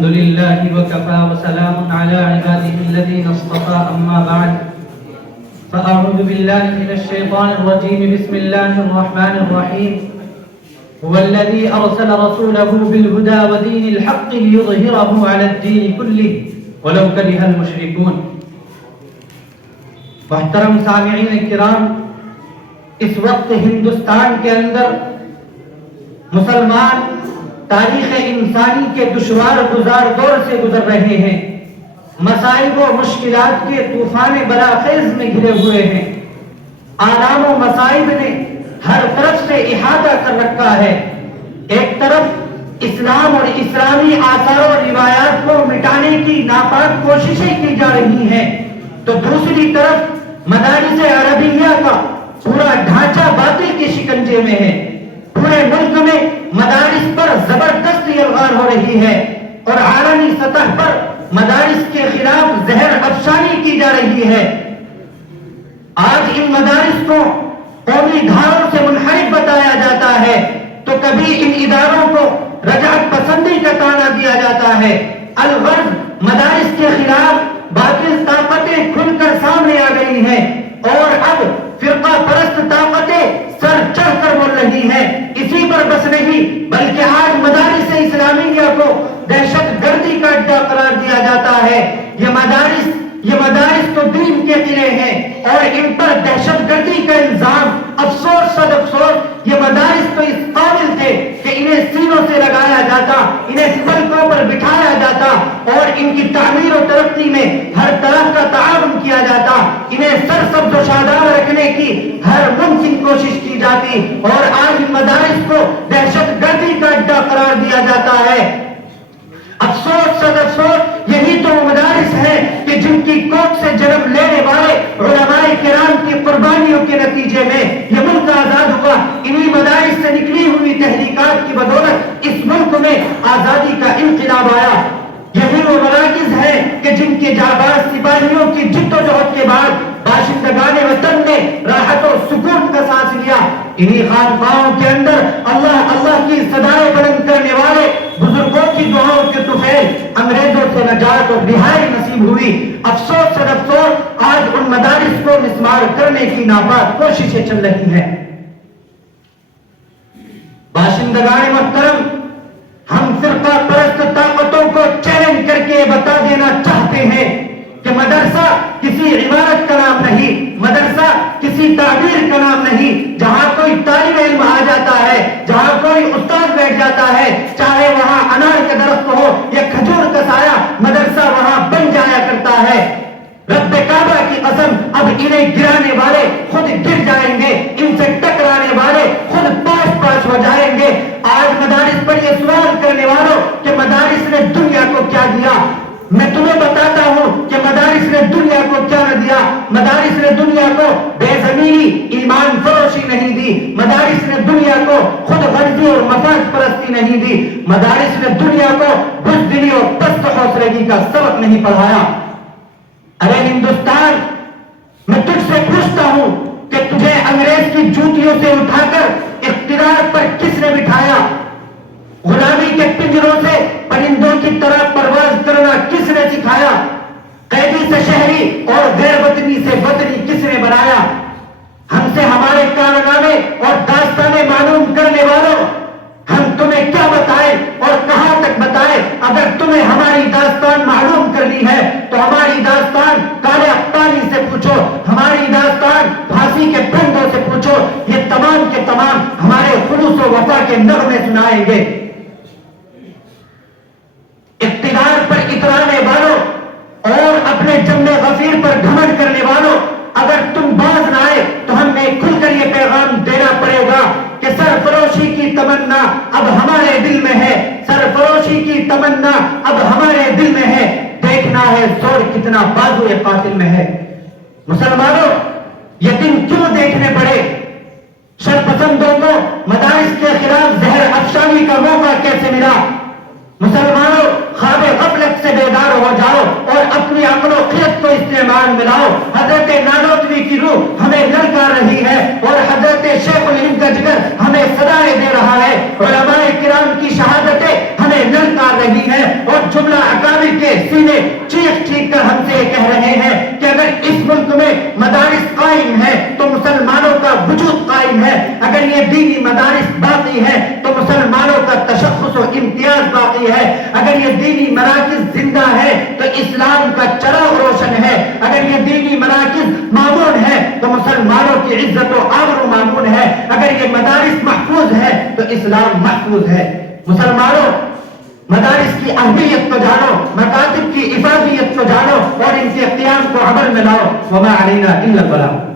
الحمد لله وكفى وسلام على عباده الذين اصطفى أما بعد فأعوذ بالله من الشيطان الرجيم بسم الله الرحمن الرحيم هو الذي أرسل رسوله بالهدى ودين الحق ليظهره على الدين كله ولو كره المشركون. محترم سامعین کرام، اس وقت ہندوستان کے اندر مسلمان تاریخ انسانی کے دشوار گزار دور سے گزر رہے ہیں. مصائب و مشکلات کے طوفان بلاخیز میں گھرے ہوئے ہیں. آلام و مصائب نے ہر طرف سے احاطہ کر رکھا ہے. ایک طرف اسلام اور اسلامی آثار و روایات کو مٹانے کی ناپاک کوششیں کی جا رہی ہیں، تو دوسری طرف مدارس عربیہ کا پورا ڈھانچہ باطل کے شکنجے میں ہے. پورے ملک میں مدارس پر زبردست الغار ہو رہی ہے اور عالمی سطح پر مدارس کے خلاف زہر افشانی کی جا رہی ہے. آج ان مدارس کو قومی دھاروں سے منحرف بتایا جاتا ہے تو کبھی ان اداروں کو رجعت پسندی کا تانا دیا جاتا ہے. الغرض مدارس کے خلاف باطل طاقتیں کھل کر سامنے آ گئی ہیں اور اب فرقہ پرست طاقتیں سر چڑھ کر بول رہی ہیں. اسی پر بس نہیں بلکہ آج مدارس اسلامیہ کو دہشت گردی کا اڈا قرار دیا جاتا ہے. یہ مدارس تو دین کے قلعے ہیں اور ان پر دہشت گردی کا الزام، افسوس صد افسوس، یہ مدارس تو اس قابل تھے کہ انہیں سینوں سے لگایا جاتا، انہیں پلکوں پر بٹھایا جاتا اور ان کی تعمیر و ترقی میں ہر طرح کا تعاون کیا جاتا. انہیں سرسبز و شاداب رکھنے کی ہر ممکن کوشش کی جاتی اور آج ان مدارس کو دہشت گردی کا اڈا قرار دیا جاتا ہے. افسوس صد افسوس، یہی تو مدارس ہیں کہ جن کی کوکھ سے جنم لینے والے علماء کرام کی قربانیوں کے نتیجے میں یہ ملک آزاد ہوا. انہی مدارس سے نکلی ہوئی تحریکات کی بدولت اس ملک میں آزادی کا انقلاب آیا. یہی وہ مراکز ہیں کہ جن کے جانباز سپاہیوں کی جد و جہد کے بعد باشندگان وطن نے راحت و سکون کا سانس لیا. انہی خانقاہوں کے اندر اللہ اللہ کی صدائیں بلند کرنے والے بزرگوں کی دعاؤں کے طفیل انگریزوں سے نجات اور رہائی نصیب ہوئی. افسوس صد افسوس، آج ان مدارس کو مسمار کرنے کی ناپاک کوششیں چل رہی ہیں. باشندگان محترم، ہم فرقہ پرست طاقتوں کو چیلنج کر کے بتا دینا چاہتے ہیں کہ مدرسہ کسی عمارت کا نام نہیں، مدرسہ کسی تعبیر کا نام نہیں. جہاں کوئی طالب علم آ جاتا ہے، جہاں کوئی استاد بیٹھ جاتا ہے، چاہے وہاں انار کا درخت ہو یا کھجور کا سایہ، مدرسہ وہاں بن جایا کرتا ہے. رب کعبہ کی قسم، اب انہیں گرانے والے خود گر جائیں گے، ان سے ٹکرانے والے خود پاس پاس ہو جائیں گے. آج مدارس پر یہ سوال کرنے والوں کہ مدارس نے دنیا کو کیا دیا، میں تمہیں بتاتا ہوں کہ مدارس نے دنیا کو کیا نہ دیا. مدارس نے دنیا کو بے زمینی ایمان فروشی نہیں دی. مدارس نے دنیا کو خود غرضی اور مفاد پرستی نہیں دی. مدارس نے دنیا کو بزدلی اور پست حوصلگی کا سبق نہیں پڑھایا. ارے ہندوستان، میں تجھ سے پوچھتا ہوں کہ تجھے انگریز کی جوتیوں سے اٹھا کر اقتدار پر کس نے بٹھایا؟ غلامی کے پنجروں سے پرندوں کی طرح پرواز کرنا کس نے سکھایا؟ قیدی سے شہری اور غیر وطنی سے وطنی کس نے بنایا؟ ہم سے ہمارے کارنامے اور داستانیں معلوم کرنے والوں، ہم تمہیں کیا بتائیں اور کہاں تک بتائیں؟ اگر تمہیں ہماری داستان معلوم کرنی ہے تو ہماری داستان کالے اقبالی سے پوچھو، ہماری داستان پھانسی کے بندوں سے پوچھو. یہ تمام کے تمام ہمارے خلوص و وفا کے نغمے سنائیں گے. اقتدار پر اترانے والوں اور اپنے جم غفیر پر گھمنڈ کرنے والوں، اگر تم باز نہ آئے تو ہمیں کھل کر یہ پیغام دینا پڑے گا کہ سرفروشی کی تمنا اب ہمارے دل میں ہے. سرفروشی کی تمنا اب ہمارے دل میں ہے. دیکھنا ہے زور کتنا بازو قاتل میں ہے. مسلمانوں، یہ دن کیوں دیکھنے پڑے؟ شرپسندوں کو مدارس کے خلاف زہر افشانی کا موقع کیسے ملا؟ مسلمانوں، خواب غفلت سے بیدار ہو جاؤ اور اپنی عقل و خرد کو استعمال میں لاؤ. حضرت نانوتوی کی روح ہمیں للکار رہی ہے اور حضرت شیخ الہند کا جگر ہمیں صدائیں دے رہا ہے. علماء کرام کی شہادتیں ہمیں للکار رہی ہے اور جملہ اکابر کے سینے چیخ چیخ کر ہم سے یہ کہہ رہے ہیں کہ اگر اس ملک میں مدارس قائم ہے تو مسلمانوں کا وجود قائم ہے، اگر یہ دینی مدارس باقی ہے تو مسلمانوں کا تشخص و امتیاز باقی ہے، اگر یہ دینی مراکز زندہ ہے تو اسلام کا چراغ روشن ہے، اگر یہ دینی مراکز معمون ہے تو مسلمانوں کی عزت و آبرو معمون ہے، اگر یہ مدارس محفوظ ہے تو اسلام محفوظ ہے۔ مسلمانوں، مدارس کی اہمیت کو جانو، مکاتب کی حفاظت کو جانو اور ان کے قیام کو عمل میں لاؤ۔ وما علینا الا البلاغ۔